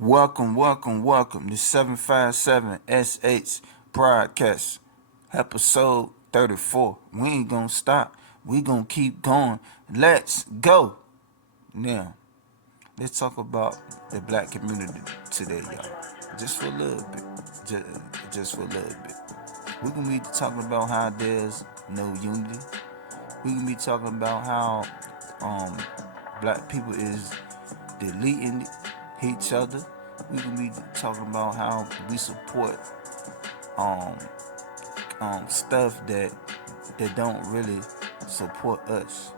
Welcome to 757 SH broadcast, episode 34. We ain't gonna stop. We gonna keep going. Let's go. Now, let's talk about the black community today, y'all. Just for a little bit. Just for a little bit. We're gonna be talking about how there's no unity. We're gonna be talking about how black people is deleting each other. We can be talking about how we support stuff that don't really support us.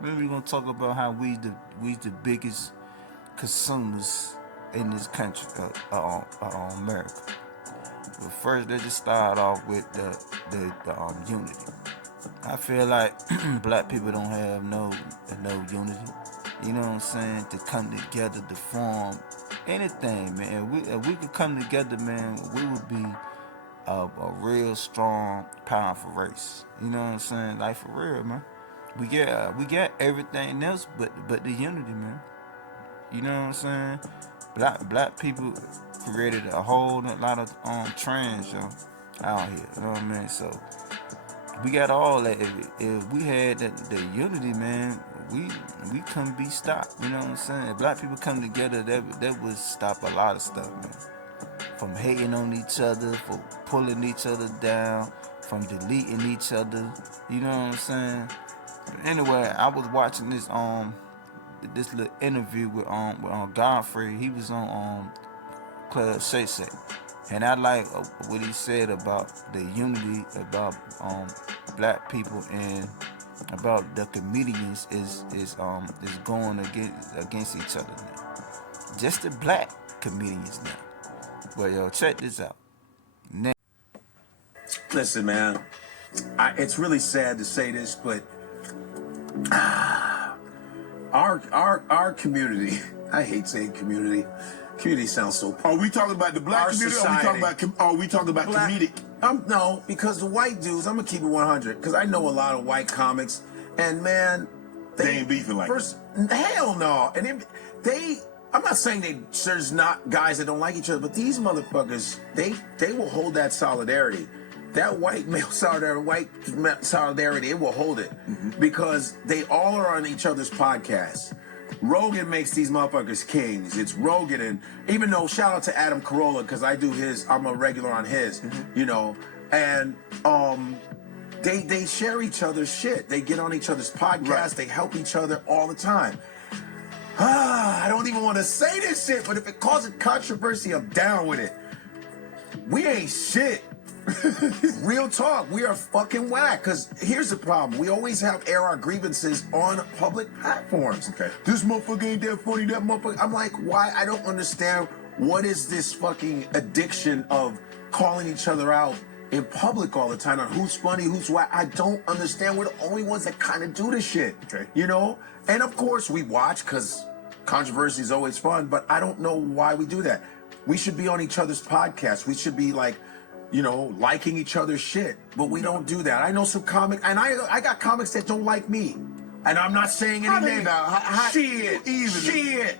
Then we're gonna talk about how we the biggest consumers in this country, America. But first, let's just start off with the unity. I feel like black people don't have no unity. You know what I'm saying? To come together to form anything, man. If we could come together, man, we would be a real strong, powerful race. You know what I'm saying? Like for real, man. We get everything else, but the unity, man. You know what I'm saying? Black people created a whole lot of trends, yo, out here. You know what I mean? So we got all that. If we had the unity, man, we couldn't be stopped. You know what I'm saying? If black people come together, that would stop a lot of stuff, man. From hating on each other, from pulling each other down, from deleting each other. You know what I'm saying? But anyway, I was watching this little interview with Godfrey. He was on Club Shay Shay. And I like what he said about the unity, about black people, and about the comedians is going against each other now. Just the black comedians now. But yo, check this out. Now, listen, man, it's really sad to say this, but our community. I hate saying community. Community sounds so. Are we talking about the black community? Are we talking about black, comedic? No, because the white dudes. I'm gonna keep it 100 because I know a lot of white comics, and man, they ain't beefing like that. Hell no. And I'm not saying there's not guys that don't like each other, but these motherfuckers, they will hold that solidarity. That white male solidarity, it will hold it because they all are on each other's podcasts. Rogan makes these motherfuckers kings. It's Rogan, and even though shout out to Adam Carolla because I'm a regular on his, you know, and they share each other's shit. They get on each other's podcasts. Right. They help each other all the time. I don't even want to say this shit, but if it causes controversy, I'm down with it. We ain't shit. Real talk, we are fucking whack. Because here's the problem: we always air our grievances on public platforms. Okay, this motherfucker ain't that funny. That motherfucker. I'm like, why? I don't understand. What is this fucking addiction of calling each other out in public all the time on who's funny, who's whack? I don't understand. We're the only ones that kind of do this shit. Okay, you know. And of course, we watch because controversy is always fun. But I don't know why we do that. We should be on each other's podcasts. We should be like, you know, liking each other's shit, but we don't do that. I know some comics, and I got comics that don't like me, and I'm not saying any names. Shit.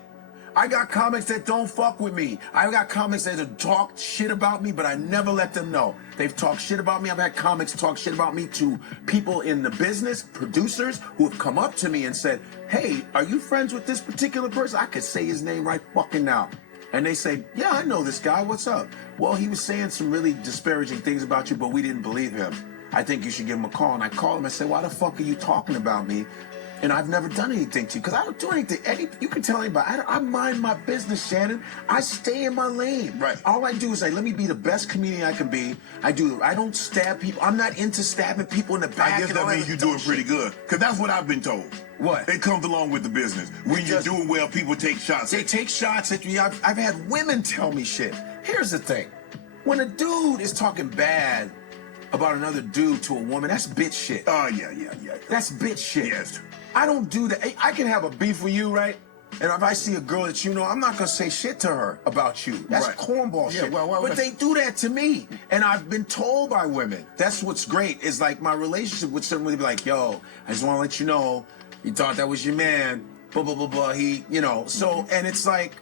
I got comics that don't fuck with me. I got comics that have talked shit about me, but I never let them know. They've talked shit about me. I've had comics talk shit about me to people in the business, producers, who have come up to me and said, hey, are you friends with this particular person? I could say his name right fucking now. And they say, yeah, I know this guy. What's up? Well, he was saying some really disparaging things about you, but we didn't believe him. I think you should give him a call. And I call him and say, why the fuck are you talking about me? And I've never done anything to you. Because I don't do anything. You can tell anybody. I mind my business, Shannon. I stay in my lane. Right. All I do is say, let me be the best comedian I can be. I don't stab people. I'm not into stabbing people in the back. I guess that means you're doing pretty good. Because that's what I've been told. What? It comes along with the business. When you're doing well, people take shots. They take shots at you. I've had women tell me shit. Here's the thing. When a dude is talking bad about another dude to a woman, that's bitch shit. Oh, yeah. That's bitch shit. Yes. I don't do that. I can have a beef with you, right? And if I see a girl that you know, I'm not going to say shit to her about you. That's right. Cornball shit. But they do that to me. And I've been told by women. That's what's great. Is like my relationship with somebody be like, yo, I just want to let you know, you thought that was your man, blah, blah, blah, blah. He, you know, so, and it's like,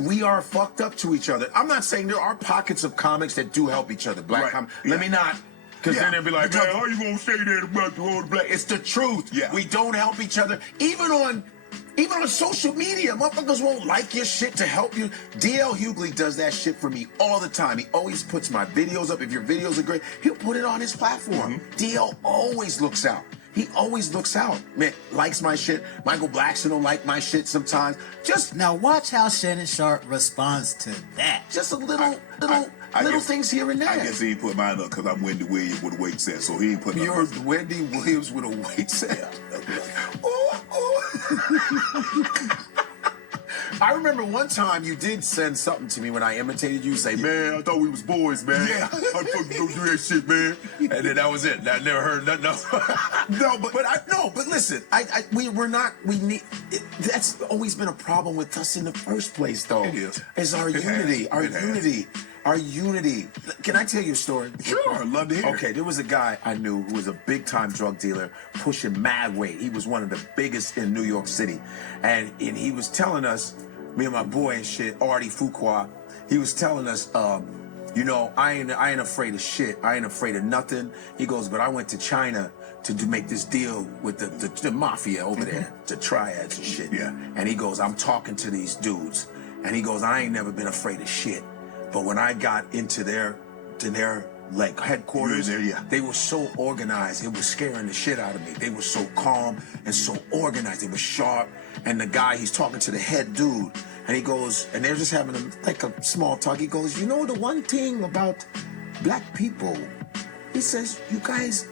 we are fucked up to each other. I'm not saying there are pockets of comics that do help each other. Black Right. Let me not. Because then they'll be like, Because- man, how you gonna say that about the old black? It's the truth. Yeah. We don't help each other. Even on social media, motherfuckers won't like your shit to help you. DL Hughley does that shit for me all the time. He always puts my videos up. If your videos are great, he'll put it on his platform. DL always looks out. He always looks out. Man, likes my shit. Michael Blackson don't like my shit sometimes. Just Now watch how Shannon Sharp responds to that. just a little I little guess- things here and there. I guess he ain't put mine up because I'm Wendy Williams with a weight set, so he ain't put nothing You're up. Wendy Williams with a weight set. I remember one time you did send something to me when I imitated you. Say, man, I thought we was boys, man. Yeah. I fucking don't do that shit, man. And then that was it. I never heard nothing else. But listen, we're not. We need. That's always been a problem with us in the first place, though. It is. Is our It unity. has. Our It has. unity. Our unity. Can I tell you a story? Sure, I'd love to hear. Okay, there was a guy I knew who was a big-time drug dealer, pushing mad weight. He was one of the biggest in New York City. And he was telling us, me and my boy and shit, Artie Fuqua, he was telling us, you know, I ain't afraid of shit. I ain't afraid of nothing. He goes, but I went to China to make this deal with the mafia over there, the triads and shit. Yeah. And he goes, I'm talking to these dudes. And he goes, I ain't never been afraid of shit. But when I got into their like headquarters, You were there, yeah. they were so organized. It was scaring the shit out of me. They were so calm and so organized. They were sharp. And the guy, he's talking to the head dude, and he goes, and they're just having a small talk. He goes, you know, the one thing about black people, he says, you guys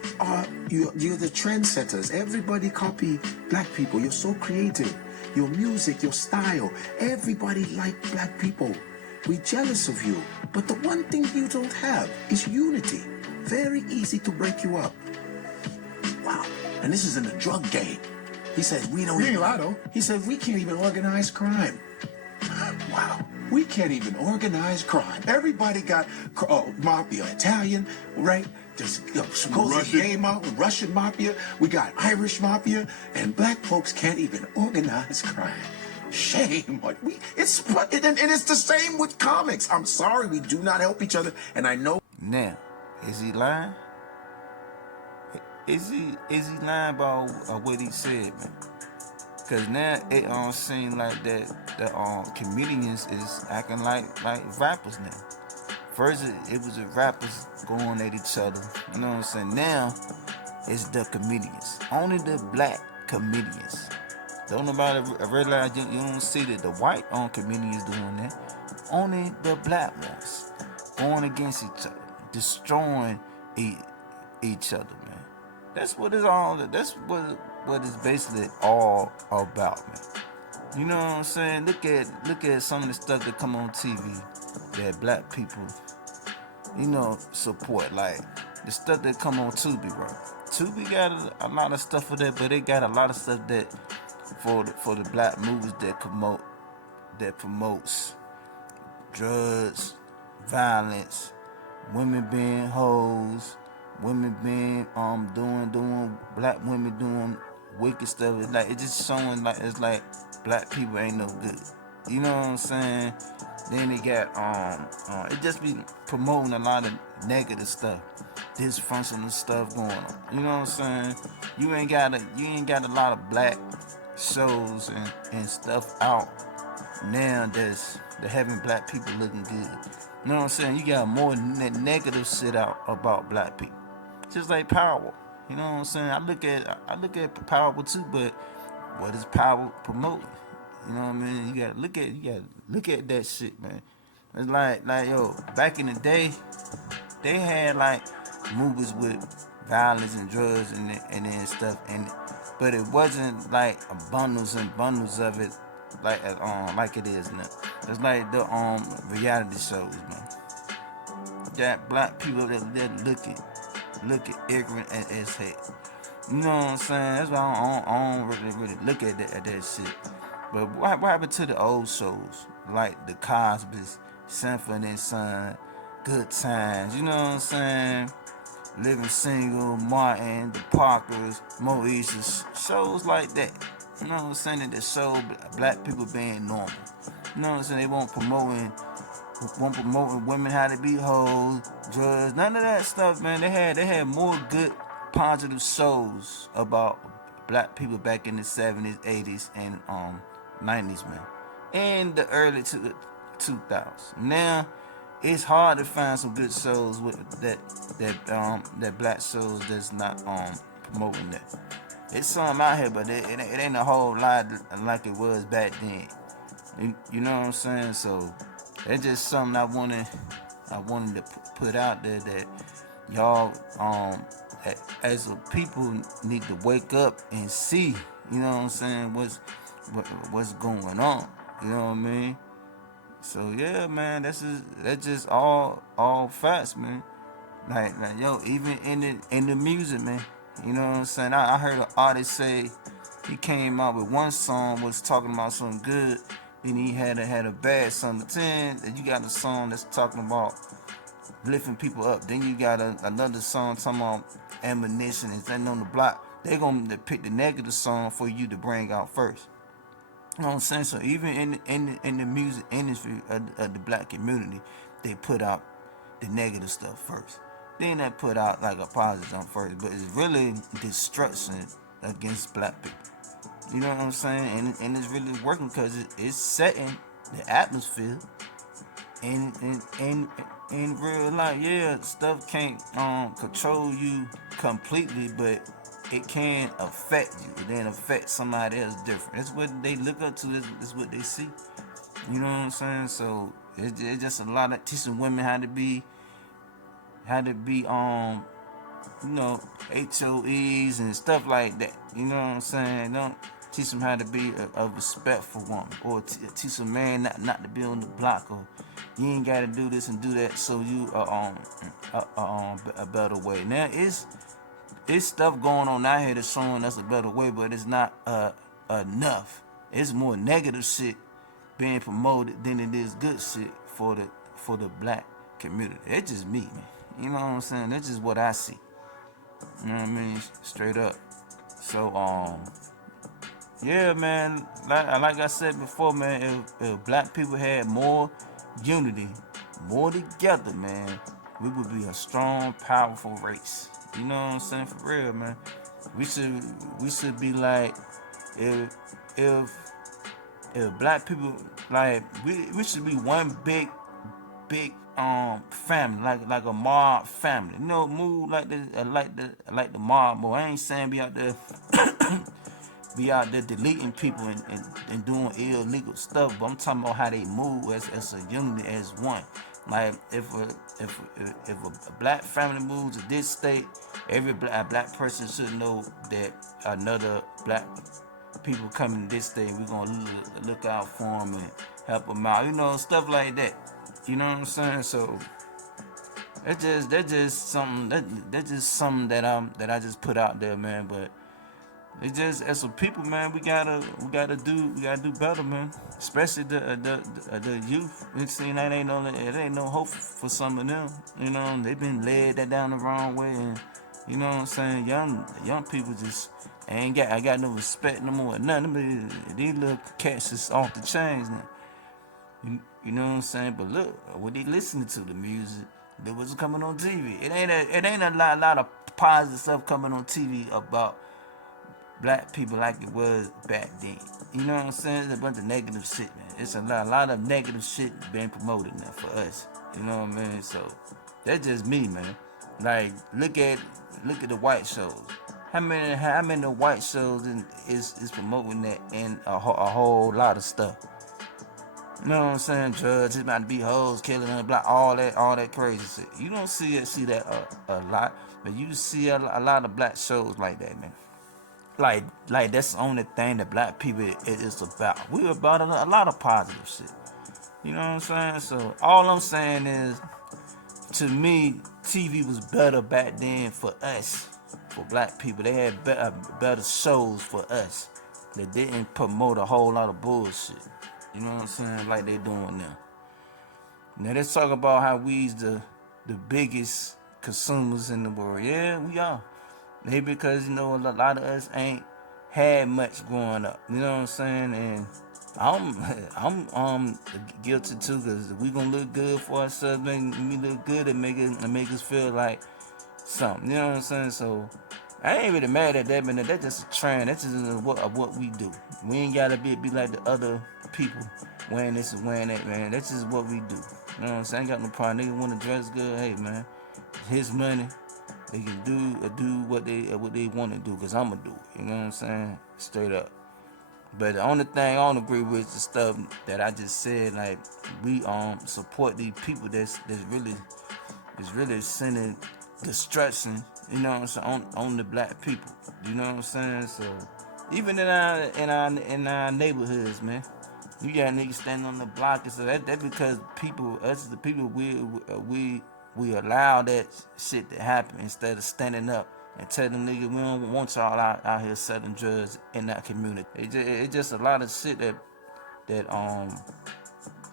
you're the trendsetters. Everybody copy black people. You're so creative. Your music, your style, everybody like black people. We're jealous of you. But the one thing you don't have is unity. Very easy to break you up. Wow. And this is in the drug game. He says, we don't He ain't even lie, though. He said, we can't even organize crime. Wow. We can't even organize crime. Everybody got mafia, Italian, right? There's supposedly Russian. gay mafia, Russian mafia. We got Irish mafia, and black folks can't even organize crime. Shame. It's the same with comics. I'm sorry, we do not help each other, and I know. Now, is he lying? Is he lying about what he said, man? Cause now it seem like that the comedians is acting like rappers now. First it was the rappers going at each other. You know what I'm saying? Now it's the comedians. Only the black comedians. Don't nobody realize you don't see that the white comedians doing that. Only the black ones going against each other, destroying each other, man. That's what it's all. That's what it's basically all about, man. You know what I'm saying? Look at some of the stuff that come on TV that black people, you know, support. Like the stuff that come on Tubi, bro. Tubi got a lot of stuff for that, but they got a lot of stuff that for the black movies that promotes drugs, violence, women being hoes, women being doing black women doing wicked stuff. It's like it's just showing like it's like black people ain't no good. You know what I'm saying? Then they got it just be promoting a lot of negative stuff, dysfunctional stuff going on. You know what I'm saying? You ain't got a lot of black shows and stuff out now that's having black people looking good. You know what I'm saying? You got more negative shit out about black people. Just like Power. You know what I'm saying? I look at Power too, but what is Power promoting? You know what I mean? You gotta look at that shit, man. It's like yo, back in the day, they had like movies with violence and drugs and then stuff, but it wasn't like bundles and bundles of it like it is now. It's like the reality shows, man. That black people that look at ignorant as hell. You know what I'm saying? That's why I don't really look at that shit. But what happened to the old shows like the Cosby's, Sanford and Son, Good Times? You know what I'm saying? Living Single, Martin, The Parkers, Moesha, shows like that. You know what I'm saying? That show black people being normal. You know what I'm saying? They won't promoting women how to be hoes, drugs, none of that stuff, man. They had more good positive shows about black people back in the 70s, 80s, and 90s, man. In the early 2000s. Now it's hard to find some good shows with that black shows that's not promoting that. It's some out here, but it ain't a whole lot like it was back then. You know what I'm saying? So it's just something I wanted to put out there, that y'all as a people need to wake up and see. You know what I'm saying? What's going on? You know what I mean? So yeah, man, that's just all facts, man. Like yo, even in the music, man. You know what I'm saying? I heard an artist say he came out with one song was talking about something good, then he had a bad song. The 10, and you got a song that's talking about lifting people up. Then you got another song talking about ammunition and standing on the block. They're gonna pick the negative song for you to bring out first. You know what I'm saying? So even in the music industry of the black community, they put out the negative stuff first. Then they put out like a positive stuff first. But it's really destruction against black people. You know what I'm saying? And it's really working because it's setting the atmosphere. And in real life, yeah, stuff can't control you completely, but it can affect you. It then affect somebody else different. It's what they look up to. It's what they see. You know what I'm saying? So it's just a lot of teaching women how to be HOEs and stuff like that. You know what I'm saying? Don't teach them how to be a respectful woman, or teach a man not to be on the block, or you ain't got to do this and do that, so you are a better way. Now it's stuff going on out here that's showing us a better way, but it's not enough. It's more negative shit being promoted than it is good shit for the black community. It's just me, man. You know what I'm saying? That's just what I see. You know what I mean? Straight up. So yeah, man. Like I said before, man. If black people had more unity, more together, man, we would be a strong, powerful race. You know what I'm saying? For real, man. We should be like, if black people, like, we should be one big family, like a mob family. You know, move like the mob. Boy, I ain't saying be out there deleting people and doing illegal stuff, but I'm talking about how they move as a unity, as one. Like if a black family moves to this state, every black person should know that another black people coming to this state, we're gonna look out for them and help them out. You know, stuff like that. You know what I'm saying? So that's just something that I just put out there, man. But it's just, as a people, man, we gotta do better, man. Especially the youth. It seems like it ain't no hope for some of them. You know, they've been led that down the wrong way, and you know what I'm saying. Young people just I got no respect no more. Nothing. These little cats is off the chains now. You know what I'm saying? But look, what they listening to, the music, that was coming on TV. It ain't a lot of positive stuff coming on TV about black people like it was back then. You know what I'm saying? It's a bunch of negative shit, man. It's a lot of negative shit being promoted now for us. You know what I mean? So that's just me, man. Like, look at the white shows. How many white shows is promoting that, and a whole lot of stuff. You know what I'm saying? Drugs, it's about to be hoes, killing and block, all that crazy shit. You don't see that a lot, but you see a lot of black shows like that, man. Like that's the only thing that black people is about. We're about a lot of positive shit. You know what I'm saying? So all I'm saying is, to me, TV was better back then for us, for black people. They had better shows for us. They didn't promote a whole lot of bullshit. You know what I'm saying? Like they doing now. Now let's talk about how we's the biggest consumers in the world. Yeah, we are. Maybe because, you know, a lot of us ain't had much growing up. You know what I'm saying? And I'm I'm guilty too, cause we gonna look good for ourselves, make me look good and make us feel like something. You know what I'm saying? So I ain't really mad at that, man. That's just a trend. That's just what we do. We ain't gotta be like the other people wearing this and wearing that, man. That's just what we do. You know what I'm saying? I ain't got no problem. Nigga wanna dress good, hey man, his money. They can do what they want to do, cause I'ma do it. You know what I'm saying? Straight up. But the only thing I don't agree with is the stuff that I just said. Like we support these people that's really sending destruction. You know what I'm saying on the black people. You know what I'm saying? So even in our neighborhoods, man, you got niggas standing on the block, and so that because people, us the people, we allow that shit to happen instead of standing up and telling niggas we don't want y'all out here selling drugs in that community. It just a lot of shit that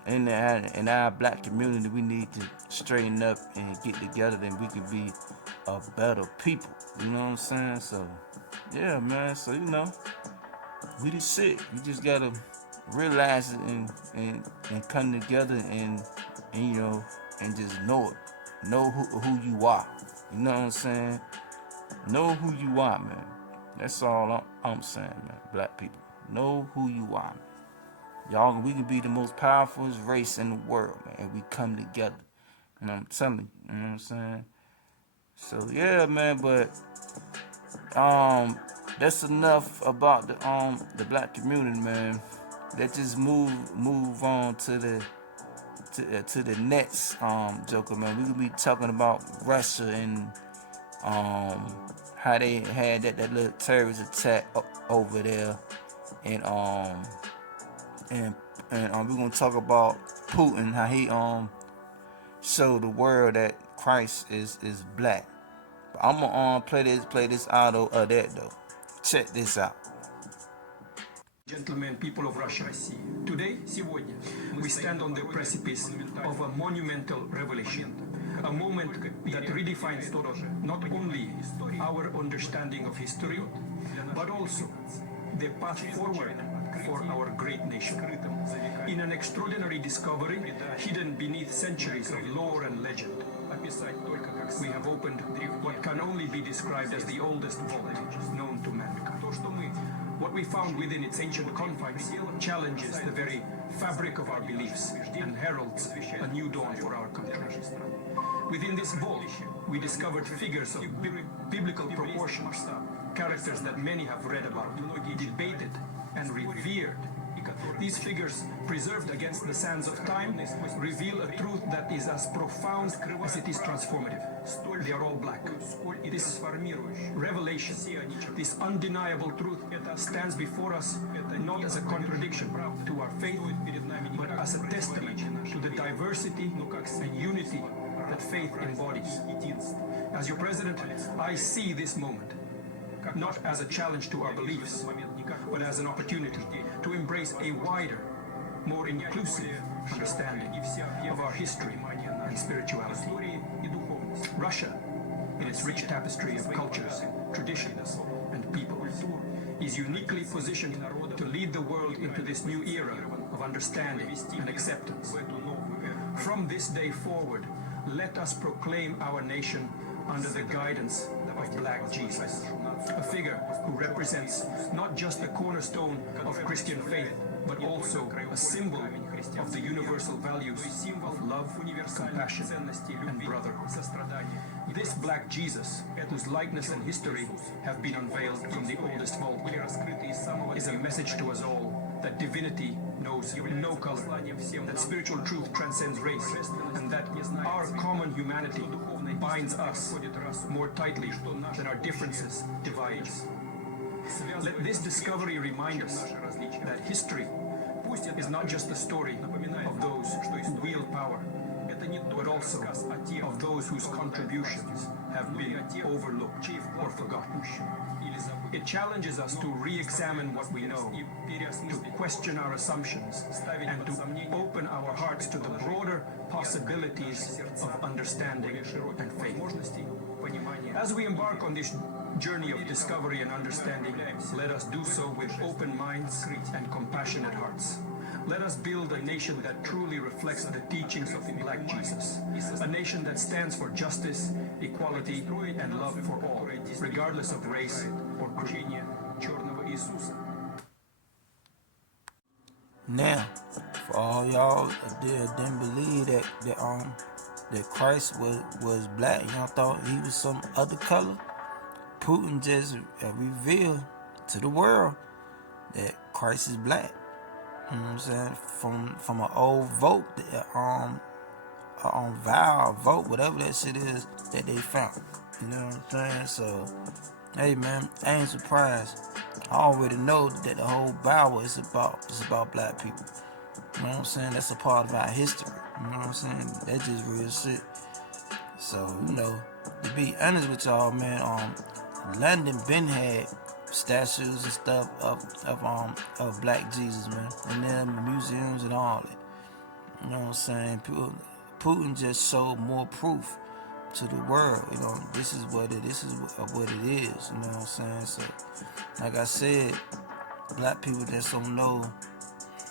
in our black community we need to straighten up and get together, then we can be a better people. You know what I'm saying? So yeah, man. So we the shit. You just gotta realize it and come together and and just know it. Know who you are. You know what I'm saying? Know who you are, man. That's all I'm saying, man. Black people, know who you are. Y'all, we can be the most powerful race in the world, man, and we come together. And I'm telling you, you know what I'm saying? So yeah, man, but that's enough about the black community, man. Let's just move on to the next joker, man. We could be talking about Russia and how they had that little terrorist attack over there, and we're gonna talk about Putin, how he showed the world that Christ is black. But I'm gonna play this audio of that though. Check this out. Gentlemen, people of Russia, today, сегодня, we stand on the precipice of a monumental revelation, a moment that redefines not only our understanding of history, but also the path forward for our great nation. In an extraordinary discovery hidden beneath centuries of lore and legend, we have opened what can only be described as the oldest vault known to mankind. What we found within its ancient confines challenges the very fabric of our beliefs and heralds a new dawn for our country. Within this vault, we discovered figures of biblical proportions, characters that many have read about, debated, and revered. These figures, preserved against the sands of time, reveal a truth that is as profound as it is transformative. They are all black. This revelation, this undeniable truth, stands before us not as a contradiction to our faith, but as a testament to the diversity and unity that faith embodies. As your president, I see this moment not as a challenge to our beliefs, but as an opportunity to embrace a wider, more inclusive understanding of our history and spirituality. Russia, in its rich tapestry of cultures, traditions, and peoples, is uniquely positioned to lead the world into this new era of understanding and acceptance. From this day forward, let us proclaim our nation under the guidance of Black Jesus, a figure who represents not just the cornerstone of Christian faith, but also a symbol of the universal values of love, compassion, and brotherhood. This Black Jesus, whose likeness and history have been unveiled from the oldest vault, is a message to us all that divinity knows no color, that spiritual truth transcends race, and that our common humanity binds us more tightly than our differences divide us. Let this discovery remind us that history is not just the story of those who wield power, but also of those whose contributions have been overlooked or forgotten. It challenges us to re-examine what we know, to question our assumptions, and to open our hearts to the broader possibilities of understanding and faith. As we embark on this journey of discovery and understanding, let us do so with open minds and compassionate hearts. Let us build a nation that truly reflects the teachings of the Black Jesus. A nation that stands for justice, equality, and love for all, regardless of race or creed. Now, for all y'all that didn't believe that Christ was black, y'all thought he was some other color, Putin just revealed to the world that Christ is black. You know what I'm saying? From an old vote, vow, vote, whatever that shit is that they found. You know what I'm saying? So, hey man, I ain't surprised. I already know that the whole Bible is about black people. You know what I'm saying? That's a part of our history. You know what I'm saying? That's just real shit. So, you know, to be honest with y'all, man, London been had statues and stuff of Black Jesus, man, and them museums and all that. You know what I'm saying? Putin just showed more proof to the world. You know, this is what it is. You know what I'm saying? So, like I said, black people just don't know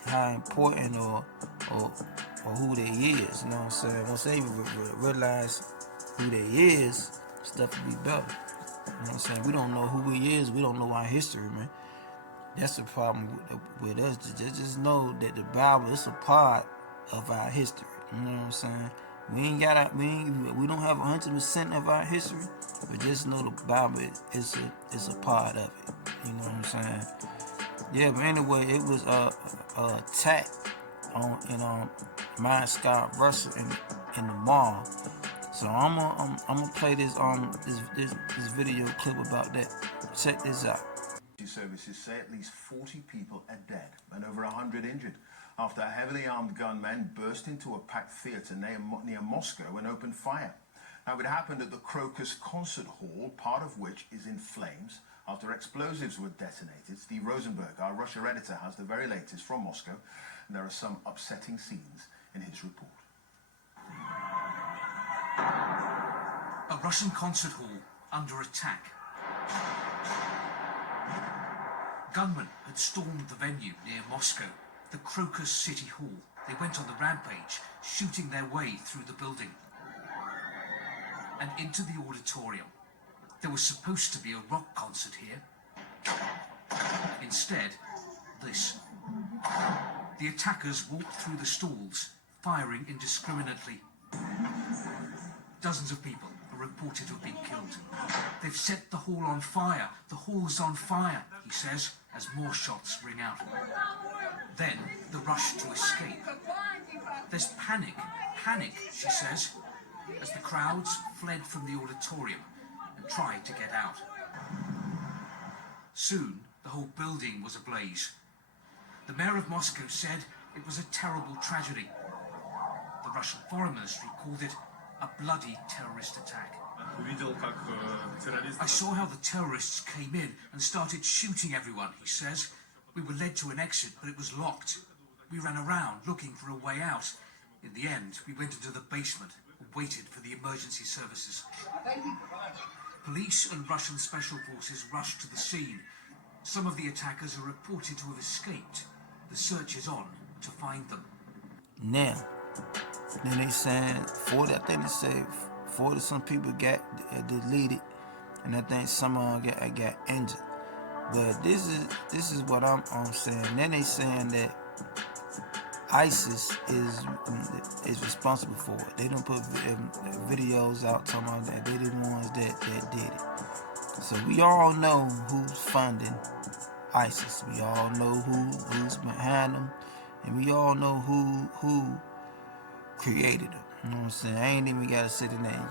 how important or who they is. You know what I'm saying? Once they realize who they is, stuff will be better. You know what I'm saying? We don't know who he is. We don't know our history, man. That's the problem with us. Just know that the Bible is a part of our history. You know what I'm saying? We don't have 100% of our history, but just know the Bible is a part of it. You know what I'm saying? Yeah, but anyway, it was a attack on Mine Scott Russell in the mall. So I'm gonna play this video clip about that. Check this out. Services say at least 40 people are dead and over 100 injured after heavily armed gunmen burst into a packed theatre near Moscow and opened fire. Now, it happened at the Crocus Concert Hall, part of which is in flames after explosives were detonated. Steve Rosenberg, our Russia editor, has the very latest from Moscow, and there are some upsetting scenes in his report. A Russian concert hall under attack. Gunmen had stormed the venue near Moscow, the Crocus City Hall. They went on the rampage, shooting their way through the building and into the auditorium. There was supposed to be a rock concert here. Instead, this. The attackers walked through the stalls, firing indiscriminately. Dozens of people are reported to have been killed. They've set the hall on fire. The hall's on fire, he says, as more shots ring out. Then, the rush to escape. There's panic, she says, as the crowds fled from the auditorium and tried to get out. Soon, the whole building was ablaze. The mayor of Moscow said it was a terrible tragedy. The Russian Foreign Ministry called it a bloody terrorist attack. I saw how the terrorists came in and started shooting everyone, he says. We were led to an exit, but it was locked. We ran around looking for a way out. In the end, we went into the basement and waited for the emergency services. Police and Russian special forces rushed to the scene. Some of the attackers are reported to have escaped. The search is on to find them. Now, then they saying 40, I think they say 40 some people got deleted, and I think some of them got injured. But this is what I'm saying. Then they saying that ISIS is responsible for it. They don't put videos out talking about that. They the ones that did it. So we all know who's funding ISIS. We all know who's behind them, and we all know who created them. You know what I'm saying? I ain't even gotta sit in there.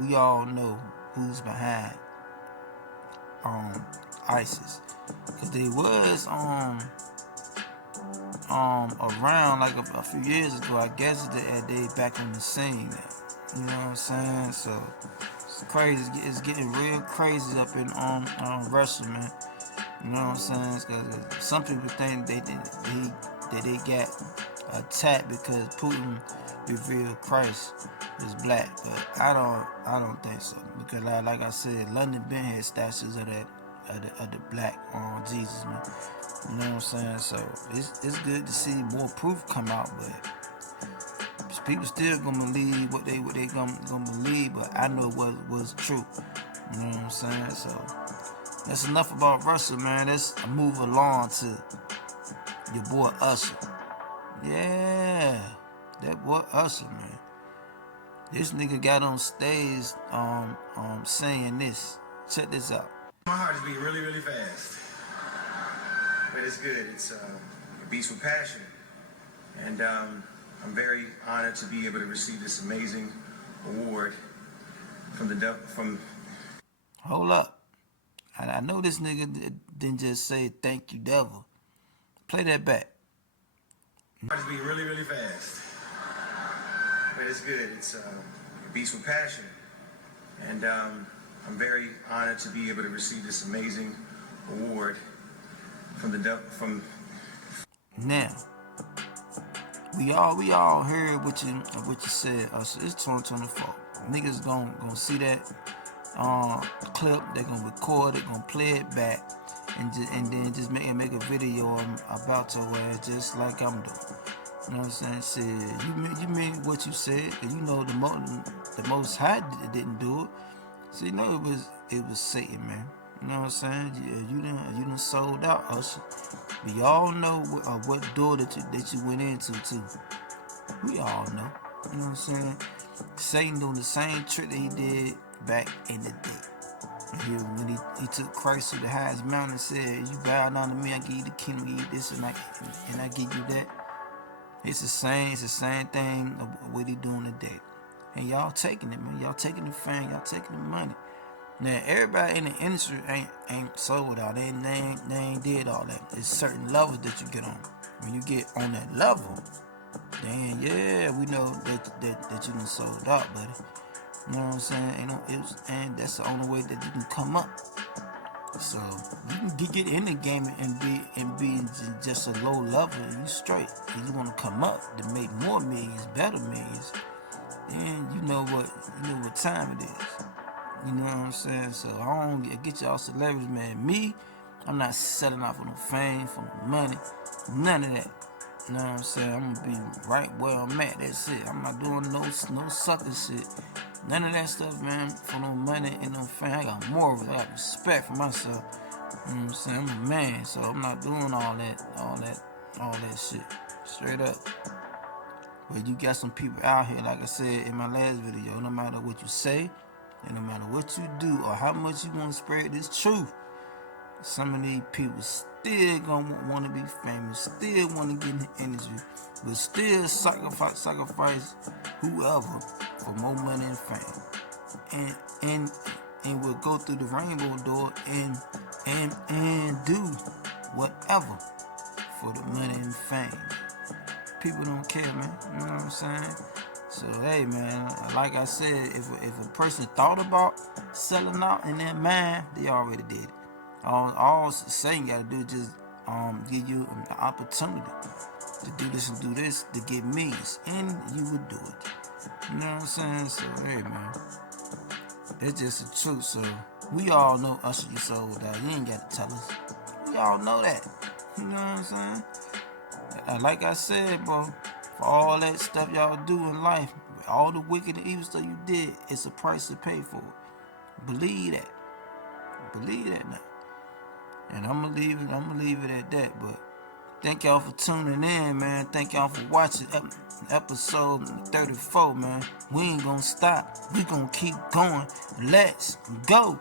We all know who's behind ISIS, cause they was around like a few years ago. I guess they back on the scene now. You know what I'm saying? So it's crazy. It's getting real crazy up in Russia, man. You know what I'm saying? Cause some people think they got attacked because Putin revealed Christ was black, but I don't think so, because like I said, London been had statues of the black Jesus, man. You know what I'm saying? So it's good to see more proof come out, but people still gonna believe what they gonna believe. But I know what was true. You know what I'm saying? So that's enough about Russell, man. Let's move along to your boy Usher. Yeah, that boy Usher, man. This nigga got on stage saying this. Check this out. My heart is beating really, really fast. But it's good. It's a beast with passion. And I'm very honored to be able to receive this amazing award from Hold up. I know this nigga didn't just say thank you, devil. Play that back. My heart is beating really, really fast. But it's good. It's a beast with passion. And I'm very honored to be able to receive this amazing award from Now, we all heard what you said. It's 2024. Niggas gonna see that clip. They're gonna record it, gonna play it back, and then just make a video about your ass, just like I'm doing. You know what I'm saying? Said you mean what you said, and you know the Most High didn't do it. So you know it was Satan, man. You know what I'm saying? Yeah, you done sold out, Usher. We all know what door that you went into too. We all know. You know what I'm saying? Satan doing the same trick that he did back in the day. When he took Christ to the highest mountain and said, "You bow down to me, I give you the kingdom, give you this, and I give you that." It's the same thing of what he doing today. And y'all taking it, man. Y'all taking the fame, y'all taking the money. Now everybody in the industry ain't sold out. They ain't did all that. There's certain levels that you get on. When you get on that level, then yeah, we know that you done sold out, buddy. You know what I'm saying? And that's the only way that you can come up. So you can get in the game and be just a low level, and you straight. If you want to come up to make more millions, better millions, then you know what time it is. You know what I'm saying? So I don't get y'all celebrities, man. Me, I'm not selling out for no fame, for no money, none of that. You know what I'm saying? I'm gonna be right where I'm at. That's it. I'm not doing no sucker shit. None of that stuff, man, for no money and no fame. I got morals. I got respect for myself. You know what I'm saying? I'm a man, so I'm not doing all that shit. Straight up. But you got some people out here, like I said in my last video, no matter what you say, and no matter what you do or how much you want to spread this truth, some of these people still gonna want to be famous, still want to get in the industry, but still sacrifice whoever for more money and fame, and will go through the rainbow door and do whatever for the money and fame. People don't care, man. You know what I'm saying? So hey, man, like I said, if a person thought about selling out in their mind, they already did it. All Satan got to do is just give you an opportunity to do this and do this to get millions, and you would do it. You know what I'm saying? So hey, man, that's just the truth. So we all know Usher you sold out. You ain't got to tell us. We all know that. You know what I'm saying? Like I said, bro, for all that stuff y'all do in life, all the wicked and evil stuff you did, it's a price to pay for it. Believe that. Believe that now. And I'm gonna leave it at that. But thank y'all for tuning in, man. Thank y'all for watching episode 34, man. We ain't gonna stop. We gonna keep going. Let's go.